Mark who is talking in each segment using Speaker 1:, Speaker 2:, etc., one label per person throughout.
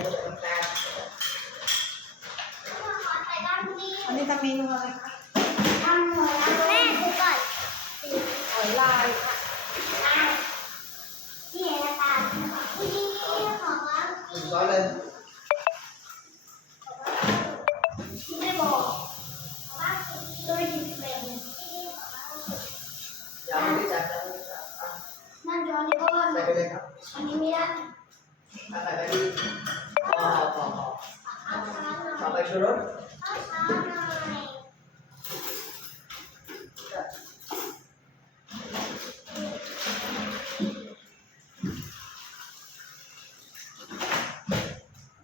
Speaker 1: หมูใส่น้ำตาล
Speaker 2: อันนี้ทำเมนูอะไรคะ
Speaker 3: ทำหมดแล้วแม่ดูก่อน
Speaker 2: หอยลายค่ะ
Speaker 3: ที่เห็นตาผู้หญิงของเรา
Speaker 1: หนึ่งช้อนเลย
Speaker 3: เอาช้าหน่อย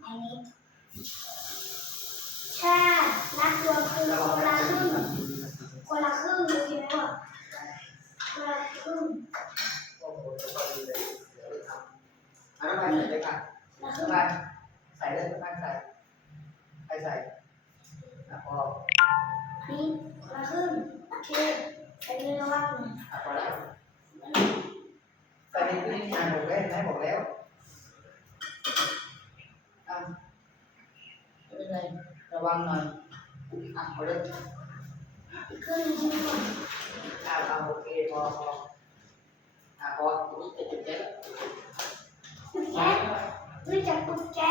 Speaker 1: อั
Speaker 3: นนี้ใช่นักตัวคือ
Speaker 1: แล้ว
Speaker 3: ค
Speaker 1: ก็
Speaker 3: นละ
Speaker 1: ใส่
Speaker 3: ครึ่ง
Speaker 1: ไป
Speaker 3: คนละครึ่งรู้ใช่ไหมว่าคนละครึ่ง
Speaker 1: โอ้โหจะพอดีเลยเดี๋ยวทำอะน้ำมันใส่เลยค่ะ
Speaker 3: ละครึ่ง
Speaker 1: น้ำมันใส่เลยน้ำมันใส่ใครใส่อะพอ
Speaker 3: อันนี้คนละครึ่งโอเคไปเรื่อยๆว่าหนึ่ง
Speaker 1: อะพอแล้ว ใส่ในนี้งานบอกแล้วไหนบอกแล้วอะไม่เป็นไรร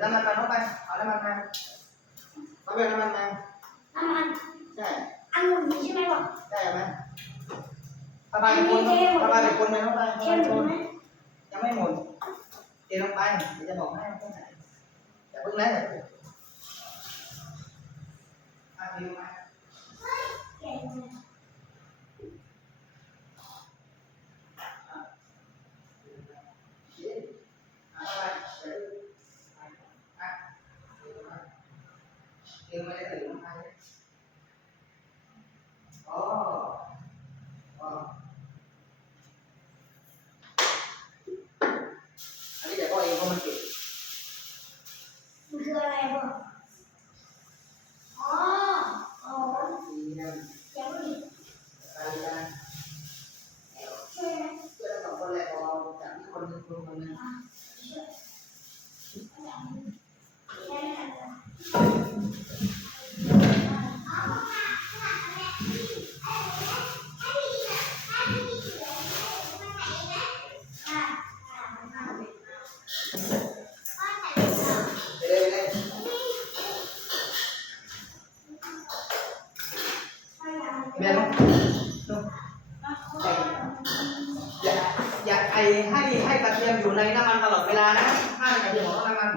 Speaker 1: น้ำมันมาเข้าไป เอาน้ำมันมาเอาไปน้ำมันมา
Speaker 3: น้ำมัน
Speaker 1: ใช่
Speaker 3: อันหนุนนี้ใช่ไหมบอก
Speaker 1: ได้ไหมเข้าไปเป็นคนเข้าไปเป็นคนไปเข้าไปเข้า
Speaker 3: เค็
Speaker 1: ไป
Speaker 3: ม
Speaker 1: เป็น
Speaker 3: ห
Speaker 1: ค
Speaker 3: รื
Speaker 1: น
Speaker 3: อไหม
Speaker 1: ยังไม่หมดเทลงไปเดี๋ยวจะบอกให้เท่าไหร่อย่าเพิ่งนะอย่าเพิ่งมาเทลงมา
Speaker 3: เค็มเลย
Speaker 1: ยังไม่ได้ถึงใครอ๋ออ๋ออันนี้เดี๋ยวพ่อเองเพราะมันเก็บ
Speaker 3: มันคืออะไรบอกอ๋ออ๋อ
Speaker 1: ทีนะ
Speaker 3: เดี๋ยวดิ
Speaker 1: การการ
Speaker 3: ช่วยไหม
Speaker 1: เพื่อนสองคนแหละพอจากที่คนหนึงคนคนหนึง
Speaker 3: อะช่วยแค่นั้นเหรอ
Speaker 1: ไปเลยไปเลยเมียน้องน้องอย่า ไอให้ให้กระเทียมอยู่ในน้ำมันตลอดเวลานะห้ามให้กระเทียมออกนอกน้ำมัน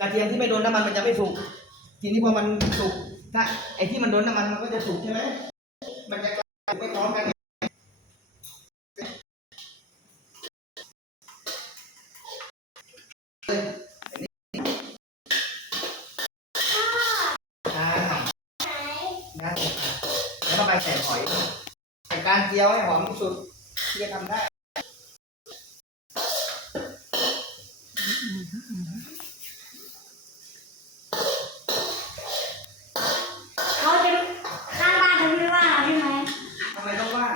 Speaker 1: กระเทียมที่ไม่โดนน้ำมันมันจะไม่สุกทีนี้พอมันสุกถ้าไอ้ที่มันโดนน้ำมันมันก็จะสุกใช่ไหมมันจะไม่พร้อมกัน เดียวให้หอมที่สุดที่จะทำได้
Speaker 3: เขาจะข้างบ้านเขาไม่ว่าเราใช่ไหม
Speaker 1: ทำไมต้องว่า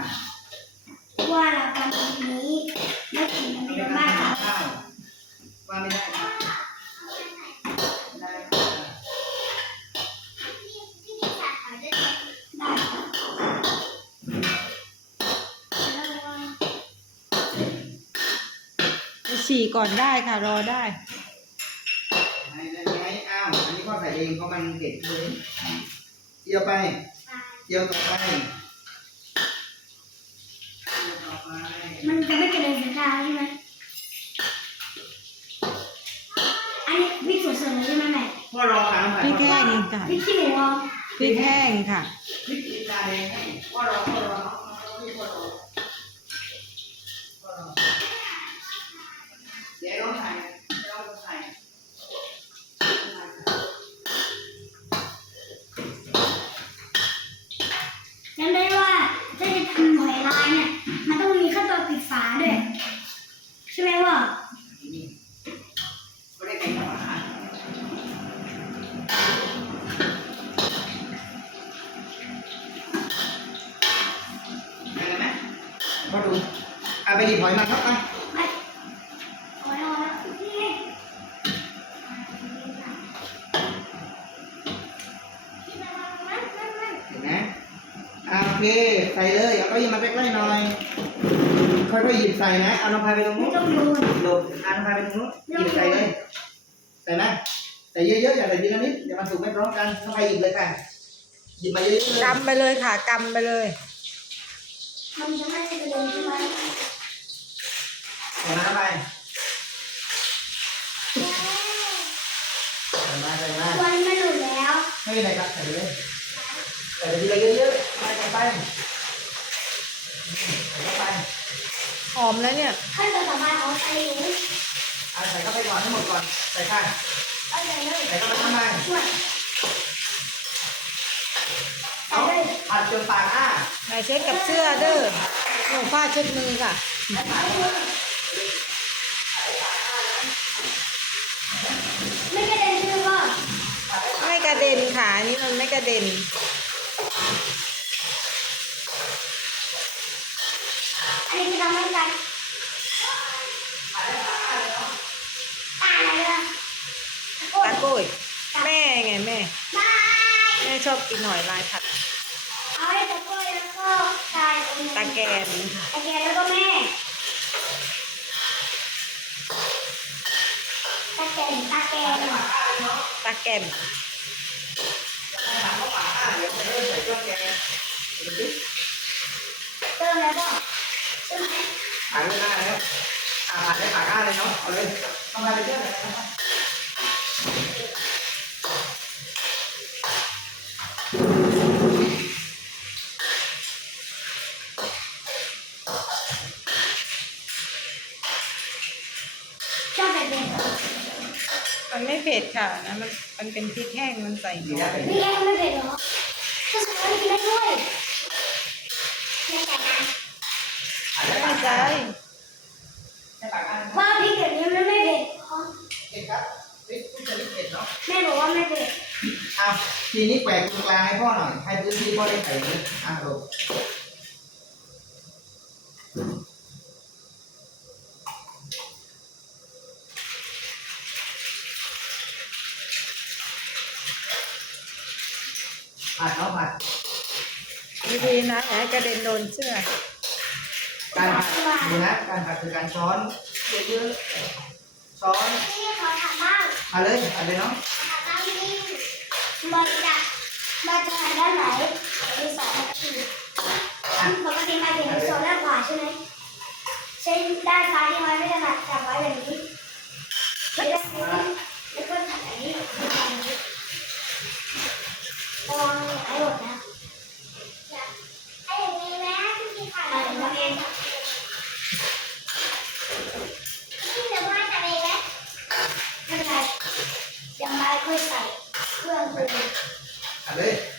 Speaker 3: ว่าเราทำแบบนี้ไม่ถึงมัน
Speaker 1: ไม่
Speaker 3: ไม่
Speaker 1: ได้
Speaker 3: ได้บ้านเขา
Speaker 1: ข้าวว่าไม่ได้ครับไม่ได้ครับ
Speaker 3: ได้
Speaker 2: ฉี่ ก่อนได้ค่ะรอได้
Speaker 1: ไหนไหนไหนอ้าวอันนี้พ่อใส่เองเพราะมันเผ็ดเลยเจียวไปเจียวต่อไปเจียวต่อไป
Speaker 3: มันจะไม่กระเด็นใส่ตาใช่ไหมอันนี้พริกสดๆเลยใช่ไหมแม่
Speaker 1: พ่อรอค่ะ
Speaker 2: พริกแห้งเองค่ะ
Speaker 3: พริกขี้หนูอะ
Speaker 2: พริกแห้งค่ะ
Speaker 1: พริกอีกาแดงให้พ่อรอพ่อรอพี่พ่อรอพ่
Speaker 3: อ ห
Speaker 1: ยิบหอยมาครับไป
Speaker 3: ไม่เอาแล้วเอาแล้วนี่ไง
Speaker 1: เห็นไหมอ่าโอเคใส่เลยเอาเก็ยิงมาใกล้ๆหน่อยค่อยๆหยิบใส่นะเอาน้ำพายไปตรง
Speaker 3: ไม่
Speaker 1: นู้น
Speaker 3: ต้องโดน
Speaker 1: หลบเอาน้ำพายไปตรงนู้นหยิบใส่เลยใส่นะใส่เยอะๆอย่าใส่ทีละนิดเดี๋ยวมันสุกไม่พร้อมกันน้ำพายหยิบเลยค่ะหยิบมาเยอะๆเลย
Speaker 2: กำไปเลยค่ะกำไปเลย
Speaker 3: มันจะไม่ได้กระเด็นใช่ไหม
Speaker 1: ใส่มาน้ำพายใส่มาใส่มา
Speaker 3: วันนี้มันหลุดแล้ว
Speaker 1: ไม่เป็นไรครับใส่ไปเลยใส่ไปทีละเยอะๆไปกันไปใส่ไป
Speaker 2: หอมแล้วเนี่ย
Speaker 3: ขั้นตอนต่อมาของไอ้หนู
Speaker 1: เอาใส่เข้าไปก่อนให้หมดก่อน ใส่ค่ะ
Speaker 3: เอาใจเลย
Speaker 1: ใส่เข้าไปข้างใน
Speaker 3: ช่วย
Speaker 1: เอา ผัดจนปากอ้า
Speaker 2: ไหนเช็ดกับเสื้อเด้อหนูผ้าเช็ดมือค่ะ
Speaker 3: ไม่กระเด็นใช่ไหมพ่อ
Speaker 2: ไม่กระเด็นค่ะอันนี้มันไม่กระเด็น
Speaker 3: อันนี้คือทำให้กันตายเลยโอ้
Speaker 2: ตายโก้ยแม่ไงแม่
Speaker 3: บาย
Speaker 2: แม่ชอบกินหอยลายผัด
Speaker 3: เอาให้ตะโก นแล้วก็ตายตรงนี้
Speaker 2: ตาแกนค่ะ
Speaker 3: ตะแกนแล้วก็แม่ตะแกนตะแกน
Speaker 2: ตาแกน
Speaker 1: ถามว่าปากอ้าเดี๋ยวใส่เริ่มใส่เครื่องแกงดูดิ
Speaker 3: เติมแล้วก็ใช่ไหม
Speaker 1: ปากเริ่มหน้าแล้วอ่าผัดได้ปากอ้าเลยเนาะเอาเลยต้องมาไปเยอะเลยนะครับ
Speaker 3: ชอบแบบนี้
Speaker 2: มันไม่ เผ็ดค่ะนะมันมันเป็นพริกแห้งมันใส่
Speaker 1: ดี
Speaker 2: น้อ
Speaker 1: นะ
Speaker 2: ย
Speaker 3: นี่แกไม่เป็นเหรอก็สามารถกินได้ด้วยแม่แต่นะ
Speaker 1: ผัดได้
Speaker 2: ไม่
Speaker 1: ปาก
Speaker 2: ใช่
Speaker 1: อ้าให้ปากอ้า
Speaker 3: ว่าพริกแบบนี้มันไม่เผ็ดอ๋อ
Speaker 1: เผ็ดครับพริกทุกชนิดเผ็ดเนาะ
Speaker 3: แม่บอกว่าไม่เผ็ด
Speaker 1: เอาทีนี้แกวกตรงกลางให้พ่อหน่อยให้พื้นที่พ่อได้ใส่เลยอ่าลงผัดเนาะผัด
Speaker 2: ดีๆนะอย่าให้กระเด็นโดนเสื้อ
Speaker 1: การผัดดูนะการผัดคือการช้อนเยอะๆช้อน
Speaker 3: นี่ขอถามบ้าง
Speaker 1: ผัดเลยผัดเลยเนาะ
Speaker 3: ถามบ้างนี่มันจะมันจะหันด้านไหนดินสอปกติปกติมาถึงดินสอด้านขวาใช่ไหมใช้ด้านซ้ายที่ไว้ไม่ถนัดจับไว้แบบนี้แล้วก็แล้วก็ถัดแบบนี้แบบนี้ระวังไอ้หมดนะไอ้อย่างนี้แม่ที่มีขาอะไรมาเองนี่จะว่าจะเองไหมไม่เป็นไรยังไม่ค่อยใส่ เ